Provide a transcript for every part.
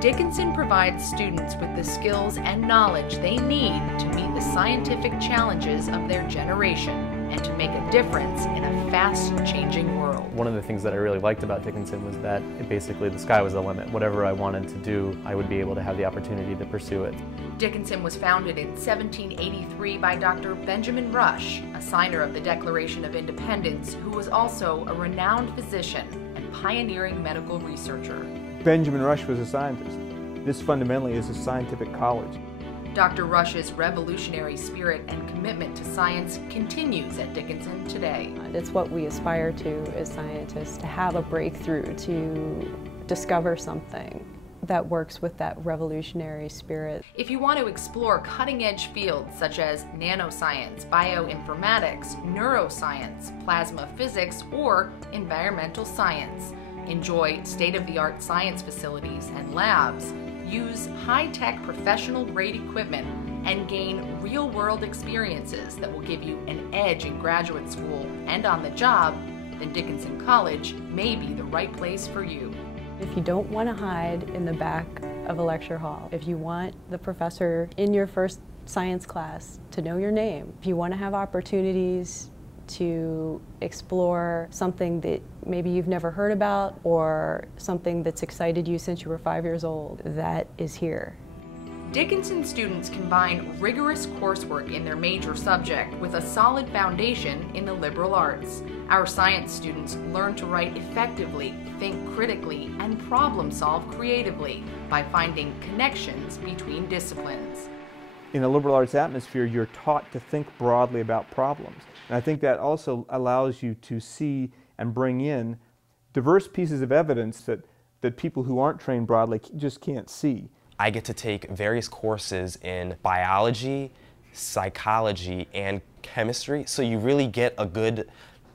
Dickinson provides students with the skills and knowledge they need to meet the scientific challenges of their generation and to make a difference in a fast-changing world. One of the things that I really liked about Dickinson was that basically the sky was the limit. Whatever I wanted to do, I would be able to have the opportunity to pursue it. Dickinson was founded in 1783 by Dr. Benjamin Rush, a signer of the Declaration of Independence, who was also a renowned physician and pioneering medical researcher. Benjamin Rush was a scientist. This fundamentally is a scientific college. Dr. Rush's revolutionary spirit and commitment to science continues at Dickinson today. It's what we aspire to as scientists, to have a breakthrough, to discover something that works with that revolutionary spirit. If you want to explore cutting-edge fields such as nanoscience, bioinformatics, neuroscience, plasma physics, or environmental science, enjoy state-of-the-art science facilities and labs, use high-tech professional-grade equipment, and gain real-world experiences that will give you an edge in graduate school and on the job, then Dickinson College may be the right place for you. If you don't want to hide in the back of a lecture hall, if you want the professor in your first science class to know your name, if you want to have opportunities to explore something that maybe you've never heard about or something that's excited you since you were 5 years old, that is here. Dickinson students combine rigorous coursework in their major subject with a solid foundation in the liberal arts. Our science students learn to write effectively, think critically, and problem solve creatively by finding connections between disciplines. In a liberal arts atmosphere, you're taught to think broadly about problems. And I think that also allows you to see and bring in diverse pieces of evidence that people who aren't trained broadly just can't see. I get to take various courses in biology, psychology, and chemistry, so you really get a good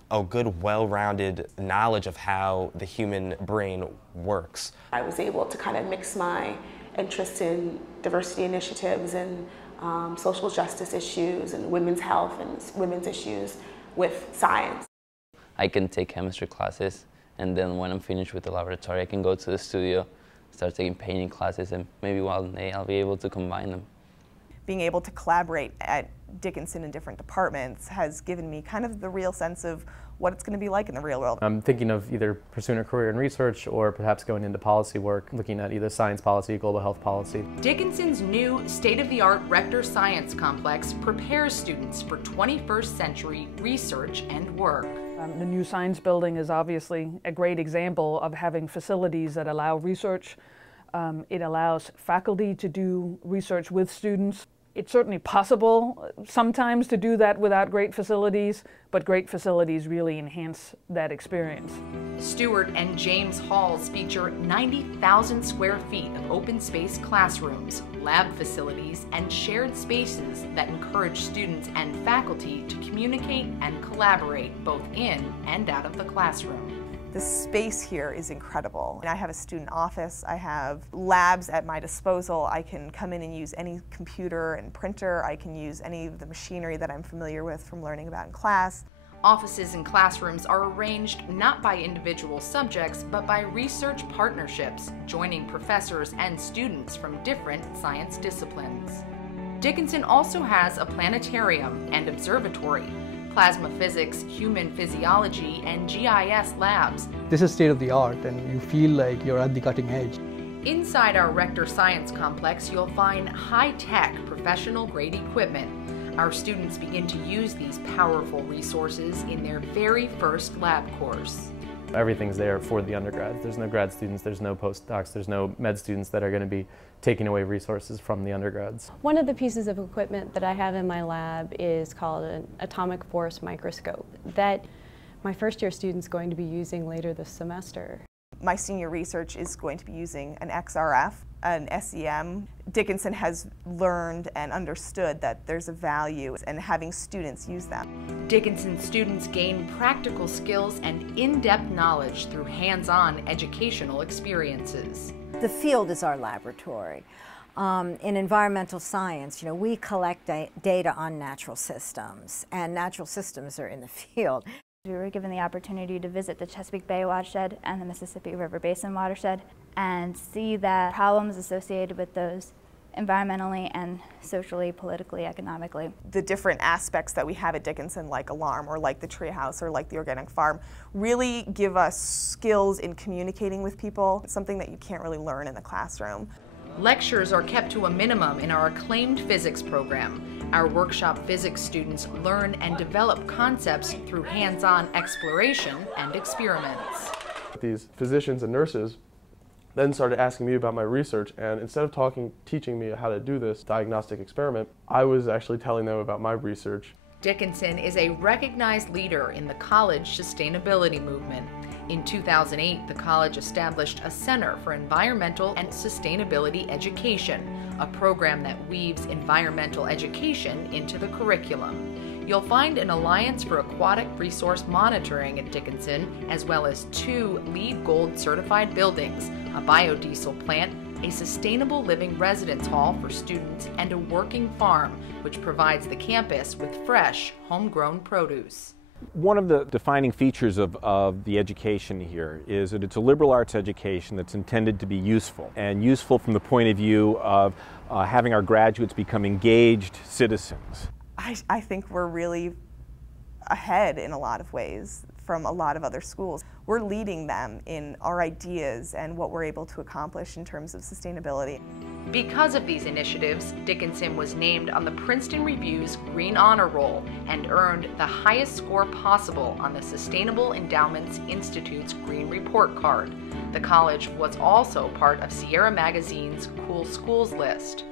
well-rounded knowledge of how the human brain works. I was able to kind of mix my interest in diversity initiatives and social justice issues and women's health and women's issues with science. I can take chemistry classes, and then when I'm finished with the laboratory, I can go to the studio, start taking painting classes, and maybe one day I'll be able to combine them. Being able to collaborate at Dickinson in different departments has given me kind of the real sense of what it's going to be like in the real world. I'm thinking of either pursuing a career in research or perhaps going into policy work, looking at either science policy, global health policy. Dickinson's new state-of-the-art Rector Science Complex prepares students for 21st century research and work. The new science building is obviously a great example of having facilities that allow research. It allows faculty to do research with students. It's certainly possible sometimes to do that without great facilities, but great facilities really enhance that experience. Stewart and James Halls feature 90,000 square feet of open space classrooms, lab facilities, and shared spaces that encourage students and faculty to communicate and collaborate both in and out of the classroom. The space here is incredible. I have a student office, I have labs at my disposal, I can come in and use any computer and printer, I can use any of the machinery that I'm familiar with from learning about in class. Offices and classrooms are arranged not by individual subjects, but by research partnerships, joining professors and students from different science disciplines. Dickinson also has a planetarium and observatory, plasma physics, human physiology, and GIS labs. This is state-of-the-art and you feel like you're at the cutting edge. Inside our Rector Science Complex, you'll find high-tech professional-grade equipment. Our students begin to use these powerful resources in their very first lab course. Everything's there for the undergrads. There's no grad students, there's no postdocs, there's no med students that are going to be taking away resources from the undergrads. One of the pieces of equipment that I have in my lab is called an atomic force microscope that my first year student's going to be using later this semester. My senior research is going to be using an XRF, an SEM. Dickinson has learned and understood that there's a value in having students use them. Dickinson students gain practical skills and in-depth knowledge through hands-on educational experiences. The field is our laboratory. In environmental science, we collect data on natural systems, and natural systems are in the field. We were given the opportunity to visit the Chesapeake Bay watershed and the Mississippi River Basin watershed. and see the problems associated with those environmentally and socially, politically, economically. The different aspects that we have at Dickinson, like Alarm or like the Treehouse or like the Organic Farm, really give us skills in communicating with people, something that you can't really learn in the classroom. Lectures are kept to a minimum in our acclaimed physics program. Our workshop physics students learn and develop concepts through hands-on exploration and experiments. These physicians and nurses then started asking me about my research, and instead of teaching me how to do this diagnostic experiment, I was actually telling them about my research. Dickinson is a recognized leader in the college sustainability movement. In 2008, the college established a Center for Environmental and Sustainability Education, a program that weaves environmental education into the curriculum. You'll find an Alliance for Aquatic Resource Monitoring at Dickinson, as well as 2 LEED Gold certified buildings, a biodiesel plant, a sustainable living residence hall for students, and a working farm, which provides the campus with fresh, homegrown produce. One of the defining features of the education here is that it's a liberal arts education that's intended to be useful, and useful from the point of view of having our graduates become engaged citizens. I think we're really ahead in a lot of ways from a lot of other schools. We're leading them in our ideas and what we're able to accomplish in terms of sustainability. Because of these initiatives, Dickinson was named on the Princeton Review's Green Honor Roll and earned the highest score possible on the Sustainable Endowments Institute's Green Report Card. The college was also part of Sierra Magazine's Cool Schools list.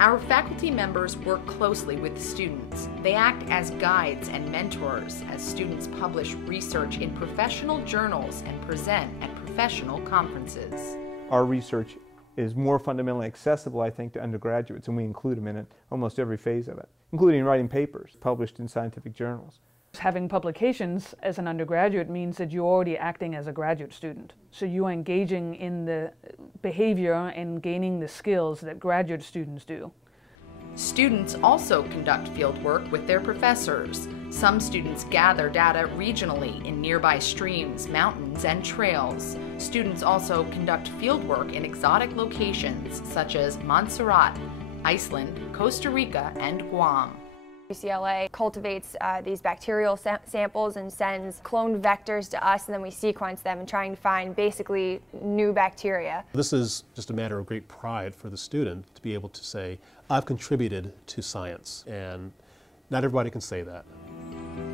Our faculty members work closely with students. They act as guides and mentors as students publish research in professional journals and present at professional conferences. Our research is more fundamentally accessible, I think, to undergraduates, and we include them in it almost every phase of it, including writing papers published in scientific journals. Having publications as an undergraduate means that you're already acting as a graduate student. So you're engaging in the behavior and gaining the skills that graduate students do. Students also conduct field work with their professors. Some students gather data regionally in nearby streams, mountains, and trails. Students also conduct field work in exotic locations such as Montserrat, Iceland, Costa Rica, and Guam. UCLA cultivates these bacterial samples and sends cloned vectors to us, and then we sequence them and trying to find basically new bacteria. This is just a matter of great pride for the student to be able to say, I've contributed to science, and not everybody can say that.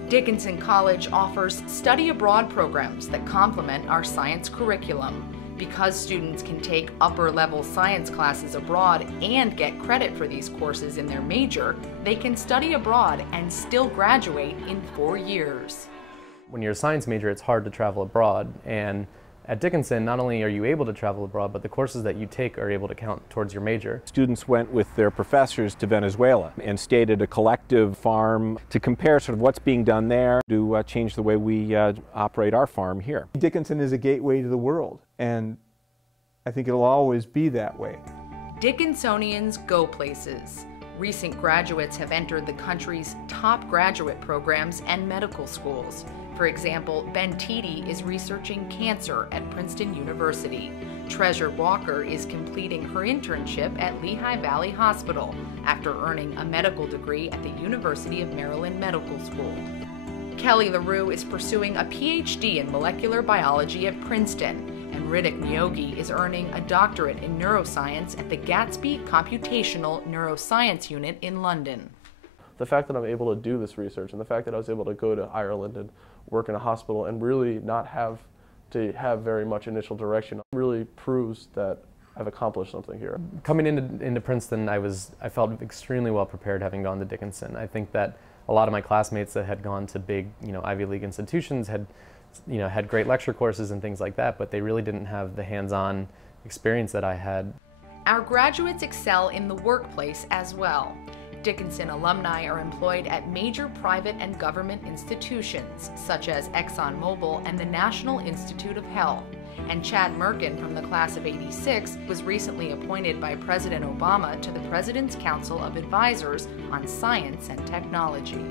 Dickinson College offers study abroad programs that complement our science curriculum. Because students can take upper-level science classes abroad and get credit for these courses in their major, they can study abroad and still graduate in 4 years. When you're a science major, it's hard to travel abroad, and at Dickinson, not only are you able to travel abroad, but the courses that you take are able to count towards your major. Students went with their professors to Venezuela and stayed at a collective farm to compare sort of what's being done there to change the way we operate our farm here. Dickinson is a gateway to the world, and I think it'll always be that way. Dickinsonians go places. Recent graduates have entered the country's top graduate programs and medical schools. For example, Ben Teedy is researching cancer at Princeton University. Treasure Walker is completing her internship at Lehigh Valley Hospital after earning a medical degree at the University of Maryland Medical School. Kelly LaRue is pursuing a PhD in molecular biology at Princeton, and Riddick Nyogi is earning a doctorate in neuroscience at the Gatsby Computational Neuroscience Unit in London. The fact that I'm able to do this research and the fact that I was able to go to Ireland and work in a hospital and really not have to have very much initial direction really proves that I've accomplished something here. Coming into Princeton, I felt extremely well prepared having gone to Dickinson. I think that a lot of my classmates that had gone to big, Ivy League institutions had great lecture courses and things like that, but they really didn't have the hands-on experience that I had. Our graduates excel in the workplace as well. Dickinson alumni are employed at major private and government institutions such as ExxonMobil and the National Institute of Health. And Chad Merkin from the class of '86 was recently appointed by President Obama to the President's Council of Advisors on Science and Technology.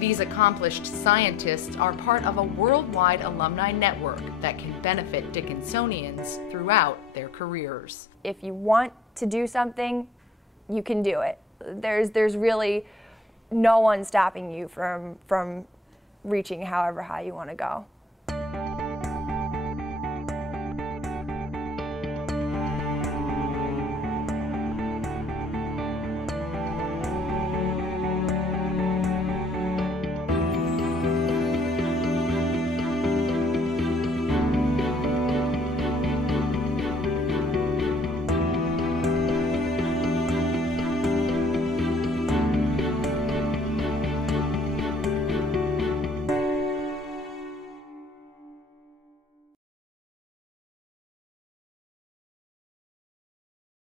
These accomplished scientists are part of a worldwide alumni network that can benefit Dickinsonians throughout their careers. If you want to do something, you can do it. There's really no one stopping you from reaching however high you want to go.